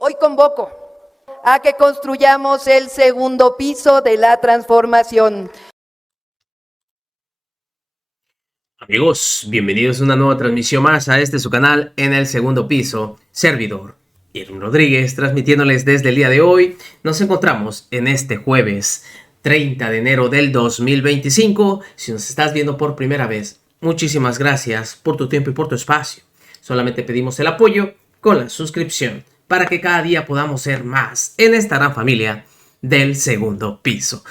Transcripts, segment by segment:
Hoy convoco a que construyamos el segundo piso de la transformación. Amigos, bienvenidos a una nueva transmisión más a su canal En el Segundo Piso. Servidor Irwin Rodríguez, transmitiéndoles desde el día de hoy. Nos encontramos en este jueves 30 de enero del 2025. Si nos estás viendo por primera vez, muchísimas gracias por tu tiempo y por tu espacio. Solamente pedimos el apoyo con la suscripción para que cada día podamos ser más en esta gran familia del Segundo Piso.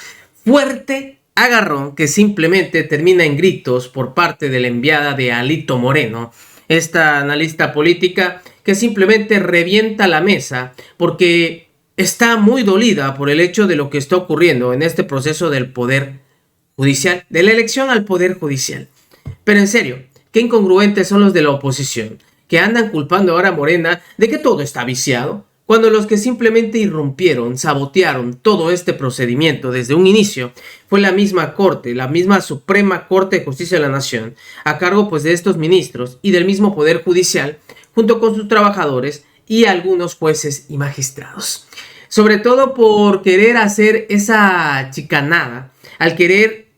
Fuerte agarrón que simplemente termina en gritos por parte de la enviada de Alito Moreno, esta analista política que simplemente revienta la mesa porque está muy dolida por el hecho de lo que está ocurriendo en este proceso del Poder Judicial, de la elección al Poder Judicial. Pero en serio, qué incongruentes son los de la oposición, que andan culpando ahora a Morena de que todo está viciado, cuando los que simplemente irrumpieron, sabotearon todo este procedimiento desde un inicio fue la misma Corte, la misma Suprema Corte de Justicia de la Nación, a cargo pues de estos ministros y del mismo Poder Judicial, junto con sus trabajadores y algunos jueces y magistrados. Sobre todo por querer hacer esa chicanada, al querer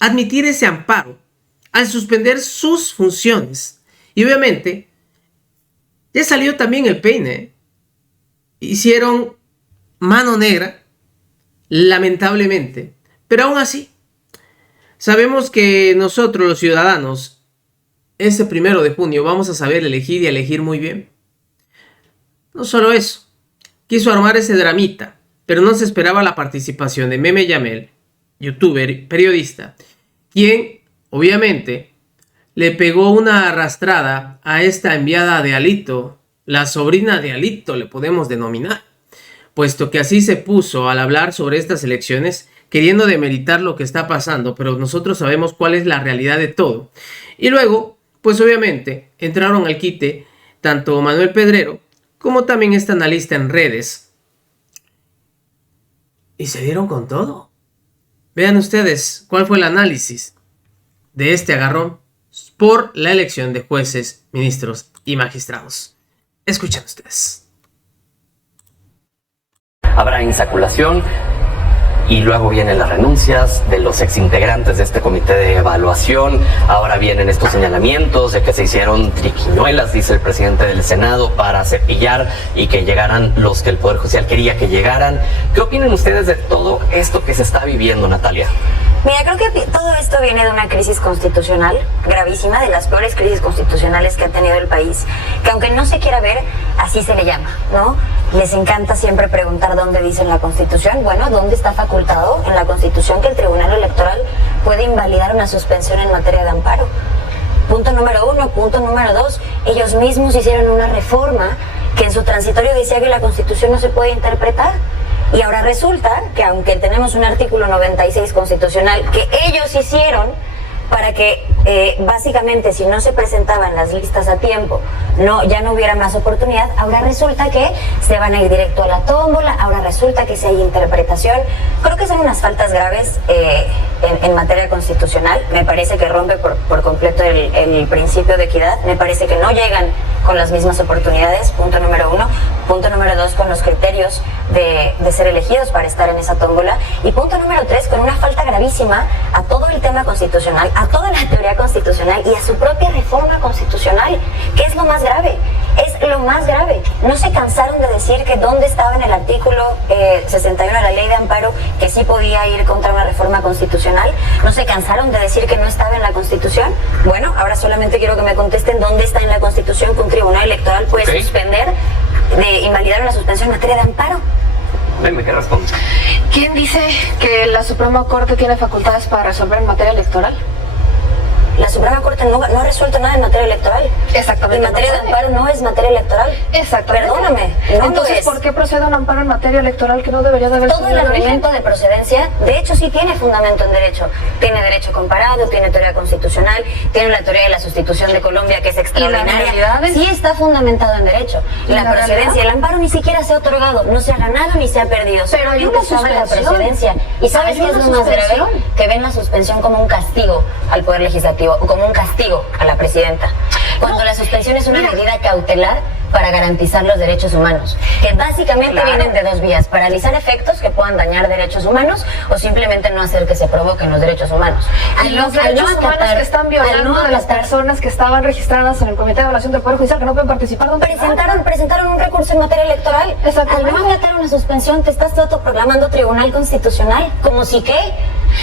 admitir ese amparo, al suspender sus funciones. Y obviamente, ya salió también el peine. Hicieron mano negra, lamentablemente. Pero aún así, sabemos que nosotros los ciudadanos, ese 1 de junio, vamos a saber elegir y elegir muy bien. No solo eso, quiso armar ese dramita, pero no se esperaba la participación de Meme Yamel, youtuber, periodista, quien, obviamente, le pegó una arrastrada a esta enviada de Alito, la sobrina de Alito le podemos denominar, puesto que así se puso al hablar sobre estas elecciones, queriendo demeritar lo que está pasando, pero nosotros sabemos cuál es la realidad de todo. Y luego, pues obviamente, entraron al quite tanto Manuel Pedrero, como también esta analista en redes, y se dieron con todo. Vean ustedes cuál fue el análisis de este agarrón por la elección de jueces, ministros y magistrados. Escuchen ustedes. Habrá insaculación y luego vienen las renuncias de los exintegrantes de este comité de evaluación. Ahora vienen estos señalamientos de que se hicieron triquiñuelas, dice el presidente del Senado, para cepillar y que llegaran los que el Poder Judicial quería que llegaran. ¿Qué opinan ustedes de todo esto que se está viviendo, Natalia? Mira, creo que todo esto viene de una crisis constitucional gravísima, de las peores crisis constitucionales que ha tenido el país, que aunque no se quiera ver, así se le llama, ¿no? Les encanta siempre preguntar dónde dice en la Constitución. Bueno, ¿dónde está facultado en la Constitución que el Tribunal Electoral puede invalidar una suspensión en materia de amparo? Punto número 1. Punto número 2, ellos mismos hicieron una reforma que en su transitorio decía que la Constitución no se puede interpretar. Y ahora resulta que aunque tenemos un artículo 96 constitucional que ellos hicieron para que básicamente si no se presentaban las listas a tiempo ya no hubiera más oportunidad, ahora resulta que se van a ir directo a la tómbola, ahora resulta que si hay interpretación. Creo que son unas faltas graves en materia constitucional. Me parece que rompe por completo el principio de equidad. Me parece que no llegan con las mismas oportunidades, punto número 1. Punto número 2, con los criterios de ser elegidos para estar en esa tómbola. Y punto número 3, con una falta gravísima a todo el tema constitucional, a toda la teoría constitucional y a su propia reforma constitucional, que es lo más grave. Es lo más grave. No se cansaron de decir que dónde estaba en el artículo 61 de la ley de amparo que sí podía ir contra una reforma constitucional. No se cansaron de decir que no estaba en la Constitución. Bueno, ahora solamente quiero que me contesten dónde está en la Constitución que un tribunal electoral puede suspender, de invalidar una suspensión en materia de amparo. Venme, ¿qué responde? ¿Quién dice que la Suprema Corte tiene facultades para resolver en materia electoral? La Suprema Corte no ha resuelto nada en materia electoral. Exactamente. En materia de amparo no es materia electoral. Exactamente. Perdóname. No entonces, ¿por qué procede un amparo en materia electoral que no debería de haber todo el argumento de procedencia? De hecho, sí tiene fundamento en derecho. Tiene derecho comparado, tiene teoría constitucional, tiene la teoría de la sustitución de Colombia, que es extraordinaria. Sí está fundamentado en derecho. La procedencia, el amparo ni siquiera se ha otorgado, no se ha ganado ni se ha perdido. Pero hay una suspensión. La procedencia. ¿Y sabes qué es lo más grave? Que ven la suspensión como un castigo al Poder Legislativo o como un castigo a la presidenta. Cuando la suspensión es una medida cautelar para garantizar los derechos humanos, que básicamente vienen de dos vías: paralizar efectos que puedan dañar derechos humanos o simplemente no hacer que se provoquen los derechos humanos. Y los derechos humanos que están violando de las personas que estaban registradas en el Comité de Evaluación del Poder Judicial, que no pueden participar. Presentaron un recurso en materia electoral. Exactamente. Al no acatar una suspensión, te estás autoproclamando Tribunal Constitucional, como si qué.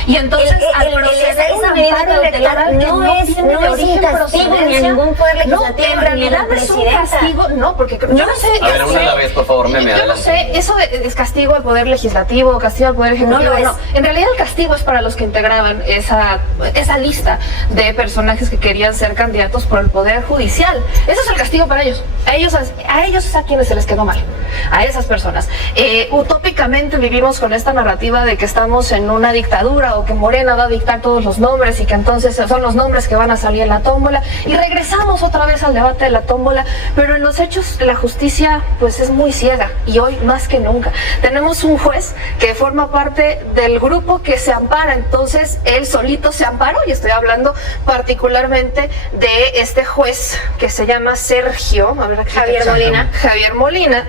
Y entonces, esa medida cautelar no es un castigo ni a ningún poder legislativo, en realidad es un castigo, no, porque yo no sé. A ver, una a la vez, por favor, Meme, Yo no adelante. sé, eso es castigo al poder legislativo, castigo al poder ejecutivo. No lo es. En realidad el castigo es para los que integraban esa lista de personajes que querían ser candidatos por el poder judicial. Ese es el castigo para ellos. A ellos es a quienes se les quedó mal, a esas personas. Utópicamente vivimos con esta narrativa de que estamos en una dictadura o que Morena va a dictar todos los nombres y que entonces son los nombres que van a salir en la tómbola, y regresamos otra vez al debate de la tómbola, pero en los hechos la justicia pues es muy ciega, y hoy más que nunca tenemos un juez que forma parte del grupo que se ampara. Entonces él solito se amparó, y estoy hablando particularmente de este juez que se llama Javier Molina,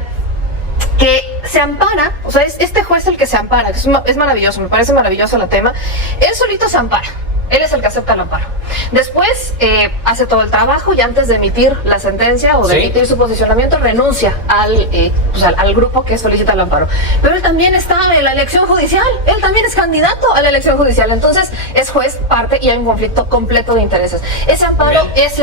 que se ampara, o sea, es este juez el que se ampara, es maravilloso, me parece maravilloso el tema. Él solito se ampara, él es el que acepta el amparo. Después hace todo el trabajo, y antes de emitir la sentencia o de emitir su posicionamiento, renuncia al grupo que solicita el amparo. Pero él también está en la elección judicial, él también es candidato a la elección judicial, entonces es juez, parte, y hay un conflicto completo de intereses. Ese amparo es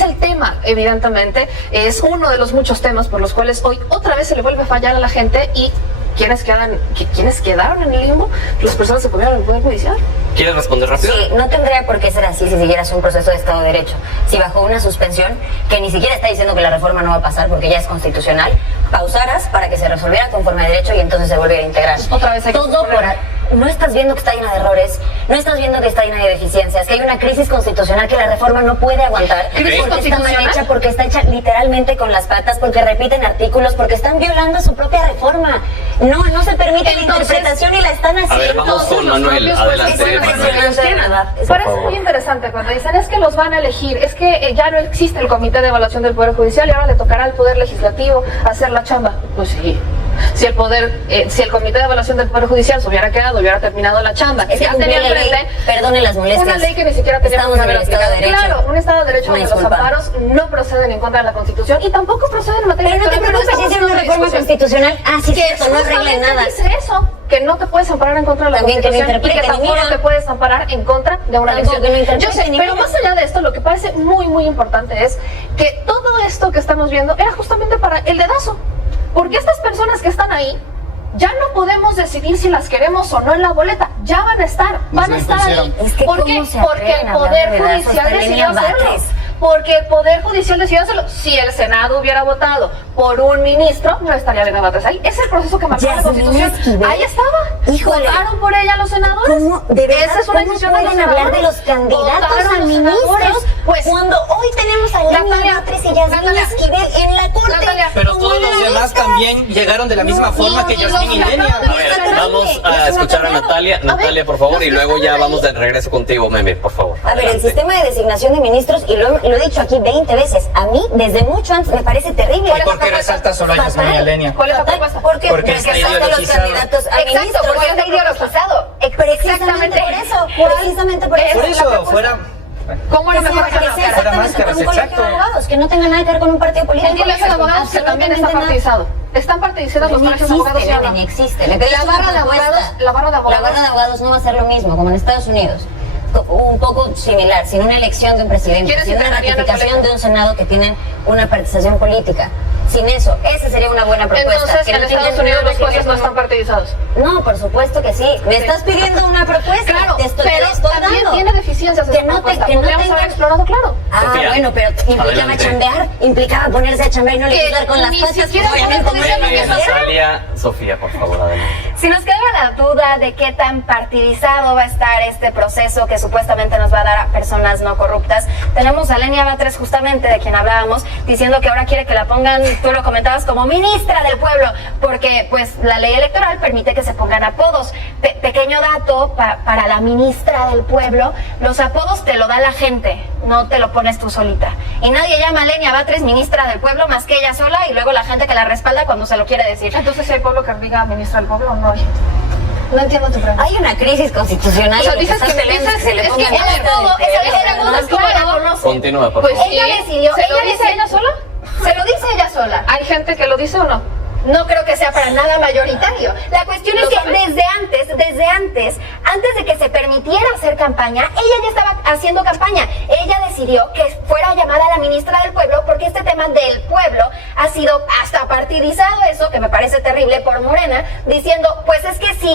el tema, evidentemente, es uno de los muchos temas por los cuales hoy otra vez se le vuelve a fallar a la gente. Y ¿quiénes quedaron en el limbo? Las personas que comieron el Poder Judicial. ¿Quieres responder rápido? Sí, no tendría por qué ser así si siguieras un proceso de Estado de Derecho. Si bajo una suspensión, que ni siquiera está diciendo que la reforma no va a pasar porque ya es constitucional, pausaras para que se resolviera conforme a derecho y entonces se volviera a integrar. Otra vez hay que todo no estás viendo que está llena de errores, no estás viendo que está llena de deficiencias, que hay una crisis constitucional que la reforma no puede aguantar, ¿Crisis porque está mal constitucional? hecha, porque está hecha literalmente con las patas, porque repiten artículos, porque están violando su propia reforma. No se permite la interpretación y la están haciendo. A ver, vamos con Manuel, adelante, Manuel. Parece muy interesante cuando dicen es que los van a elegir, es que ya no existe el Comité de Evaluación del Poder Judicial y ahora le tocará al Poder Legislativo hacer la chamba. Pues sí. Si el Comité de Evaluación del Poder Judicial se hubiera quedado, hubiera terminado la chamba, Es que ya tenía cumple la ley, enfrente perdone las molestias. una ley que ni siquiera tenía Estamos que en el haber Estado de aplicado. Derecho. Claro, un Estado de Derecho Una donde los disculpa. amparos no proceden en contra de la Constitución y tampoco proceden en materia Pero no te electoral. preocupes, si es una reforma constitucional. Ah, sí, Que cierto, no arregla justamente nada. dice eso, que no te puedes amparar en contra de la También que no Constitución y que interpreten, tampoco mira. te puedes amparar en contra de una Tampoco elección. que no interpreten, Yo sé, ni pero mira. más allá de esto, lo que parece muy, muy importante es que todo esto que estamos viendo era justamente para el dedazo. Porque estas personas que están ahí, ya no podemos decidir si las queremos o no en la boleta. Ya van a estar ahí. Es que ¿Por ¿cómo qué? se Porque atreven el a hablar Poder de dedazos? Judicial decidió Tenía hacerlo. bates. Porque el Poder Judicial decidió hacerlo. Si el Senado hubiera votado por un ministro, no estaría Elena Batres ahí. Es el proceso que marcó la Yasmín Constitución. Esquivel. Ahí estaba. Híjole. ¿Votaron por ella los senadores? ¿Cómo? ¿De verdad? Esa es una ¿Cómo decisión de los pueden hablar de los senadores? candidatos ¿Votaron a los ministros senadores? Pues, cuando hoy tenemos a Natalia, Lenia Batres y Yasmín Natalia, Esquivel en la corte? Natalia, Pero como todos los demás analistas. también llegaron de la misma forma que Yasmín y Lenia. A ver, vamos a escuchar a Natalia. Natalia, por favor, y luego ya vamos de regreso contigo, Meme, por favor. A ver, el Adelante. sistema de designación de ministros, y lo he dicho aquí 20 veces, a mí desde mucho antes me parece terrible. ¿Y por qué resalta solo a Yasmín y a Lenia? ¿cuál es la Fatal, propuesta? porque está son de los ideologizado. candidatos a Exacto, ministros. porque está ideologizado. Precisamente por eso, precisamente por eso. Por eso, fuera... ¿Cómo no Que mejor sea que la cara? Fuera exactamente máscaras, con un colegio de exacto. abogados, que no tenga nada que ver con un partido político. Un colegio de abogados que también está Absolutamente nada. partidizado. Están partidizados los Ni colegios de abogados. existe, y ni hablan. existe. La barra de abogados, La barra de abogados. abogados no va a ser lo mismo, como en Estados Unidos. Un poco similar, sin una elección de un presidente, ¿Quiénes sin una integrarían el ratificación colegio? de un Senado que tienen una participación política. Sin eso, esa sería una buena propuesta. Entonces, que en no tenga Estados Unidos nada los que ver jueces no con- están partidizados. No, por supuesto que sí. Me estás pidiendo una propuesta. Claro, te estoy, pero te estoy también dando. tiene deficiencias Que esa no propuesta. que no Podríamos tenga- haber explorado, claro. Ah, Sofía, bueno, pero implicaba adelante. chambear, implicaba ponerse a chambear y no legislar con las ni patas. siquiera Obviamente puede no ser lo Meme, hicieron. Natalia, Sofía, por favor, adelante. Si nos queda la duda de qué tan partidizado va a estar este proceso que supuestamente nos va a dar a personas no corruptas, tenemos a Lenia Batres, justamente de quien hablábamos, diciendo que ahora quiere que la pongan, tú lo comentabas, como ministra del pueblo, porque pues la ley electoral permite que se pongan apodos. Pequeño dato para la ministra del pueblo, los apodos te lo da la gente, no te lo pones tú solita. y nadie llama a Lenia Batres ministra del pueblo más que ella sola y luego la gente que la respalda cuando se lo quiere decir. Entonces, ¿hay pueblo que diga ministra del pueblo o no hay? No entiendo tu pregunta. Hay una crisis constitucional. O sea, y lo dices estás que peleando es que le es pongan que la es todo, de- esa de- pregunta es cómo la conoce. Continúa, por Pues favor. ella decidió, ¿Se lo ella dice ella sola? Se lo dice ella sola. ¿Hay gente que lo dice o no? No creo que sea para nada mayoritario. La cuestión es ¿Lo que sabes? antes de que se permitiera hacer campaña, ella ya estaba haciendo campaña. Ella decidió que fuera llamada la ministra del pueblo porque este tema del pueblo ha sido hasta partidizado, eso que me parece terrible, por Morena, diciendo, pues es que si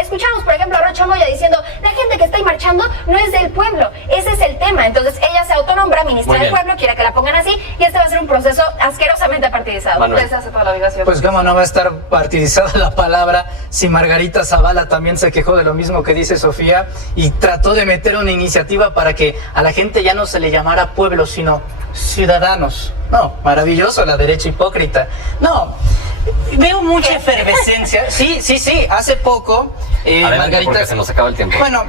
escuchamos, por ejemplo, a Rocha Moya diciendo, la gente que está ahí marchando no es del pueblo, ese es el tema. Entonces ella se autonombra ministra Muy del bien. pueblo, quiere que la pongan así, y este va a ser un proceso asquerosamente partidizado. Manuel. Desde hace toda la vida. ¿sí? Pues cómo no va a estar partidizada la palabra si Margarita Zavala también se quejó de lo mismo que dice Sofía y trató de meter una iniciativa para que a la gente ya no se le llamara pueblo, sino ciudadanos. No, maravilloso la derecha hipócrita. No, veo mucha efervescencia. Sí, hace poco Adelante, porque se nos acaba el tiempo. Bueno,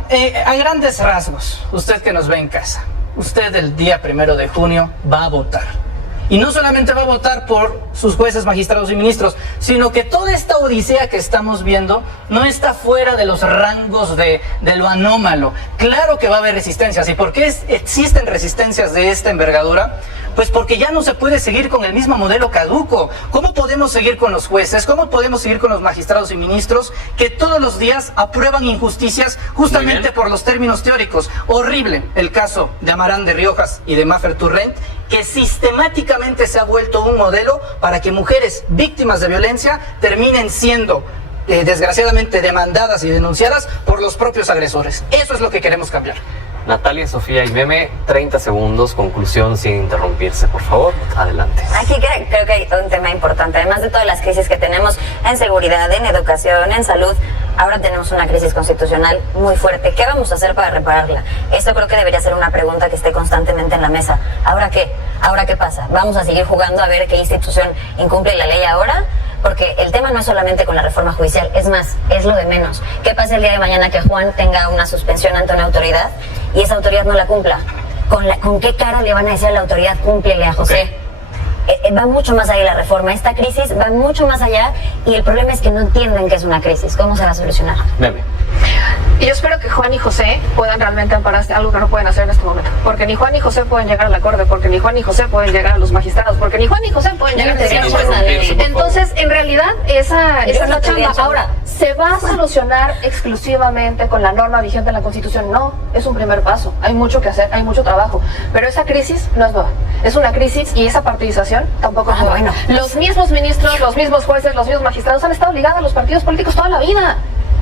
a grandes rasgos, usted que nos ve en casa, usted el día 1 de junio va a votar. Y no solamente va a votar por sus jueces, magistrados y ministros, sino que toda esta odisea que estamos viendo no está fuera de los rangos de lo anómalo. Claro que va a haber resistencias. ¿Y por qué existen resistencias de esta envergadura? Pues porque ya no se puede seguir con el mismo modelo caduco. ¿Cómo podemos seguir con los jueces? ¿Cómo podemos seguir con los magistrados y ministros que todos los días aprueban injusticias justamente por los términos teóricos? Horrible el caso de Amarán de Riojas y de Maffer Turrent, que sistemáticamente se ha vuelto un modelo para que mujeres víctimas de violencia terminen siendo desgraciadamente demandadas y denunciadas por los propios agresores. Eso es lo que queremos cambiar. Natalia, Sofía y Meme, 30 segundos, conclusión sin interrumpirse, por favor. Adelante. Aquí creo que hay un tema importante, además de todas las crisis que tenemos en seguridad, en educación, en salud, ahora tenemos una crisis constitucional muy fuerte. ¿Qué vamos a hacer para repararla? Esto creo que debería ser una pregunta que esté constantemente en la mesa. ¿Ahora qué? ¿Ahora qué pasa? ¿Vamos a seguir jugando a ver qué institución incumple la ley ahora? Porque el tema no es solamente con la reforma judicial, es más, es lo de menos. ¿Qué pasa el día de mañana que Juan tenga una suspensión ante una autoridad y esa autoridad no la cumpla? ¿Con qué cara le van a decir a la autoridad, cúmplele a José? Va mucho más allá la reforma. Esta crisis va mucho más allá y el problema es que no entienden que es una crisis. ¿Cómo se va a solucionar? Meme. Y yo espero que Juan y José puedan realmente ampararse, algo que no pueden hacer en este momento. Porque ni Juan ni José pueden llegar a la corte, porque ni Juan ni José pueden llegar a los magistrados, porque ni Juan ni José pueden llegar a Sin decir interrumpirse, por favor. Entonces, en realidad, esa es la chamba. chamba. Ahora, ¿se va a solucionar exclusivamente con la norma vigente en la Constitución? No, es un primer paso. Hay mucho que hacer, hay mucho trabajo. Pero esa crisis no es nueva. Es una crisis y esa partidización tampoco es nueva. Bueno. Los mismos ministros, los mismos jueces, los mismos magistrados han estado ligados a los partidos políticos toda la vida.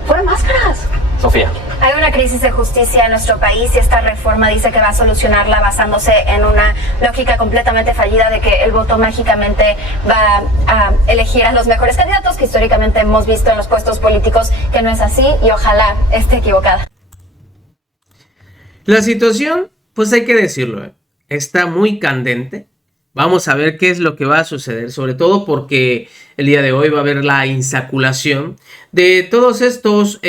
Fueron máscaras. Sofía. Hay una crisis de justicia en nuestro país y esta reforma dice que va a solucionarla basándose en una lógica completamente fallida de que el voto mágicamente va a elegir a los mejores candidatos que históricamente hemos visto en los puestos políticos, que no es así y ojalá esté equivocada. La situación, pues hay que decirlo, está muy candente. Vamos a ver qué es lo que va a suceder, sobre todo porque el día de hoy va a haber la insaculación de todos estos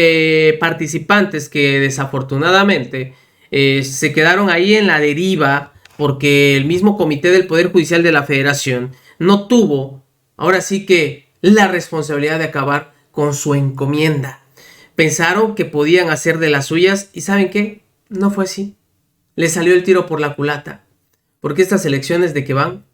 participantes que desafortunadamente se quedaron ahí en la deriva porque el mismo Comité del Poder Judicial de la Federación no tuvo, ahora sí que, la responsabilidad de acabar con su encomienda. Pensaron que podían hacer de las suyas y ¿saben qué? No fue así. Les salió el tiro por la culata. Porque estas elecciones de que van.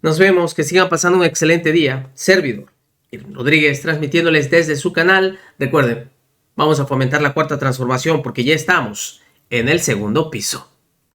Nos vemos, que sigan pasando un excelente día. Servidor Irving Rodríguez transmitiéndoles desde su canal. Recuerden, vamos a fomentar la cuarta transformación porque ya estamos en el segundo piso.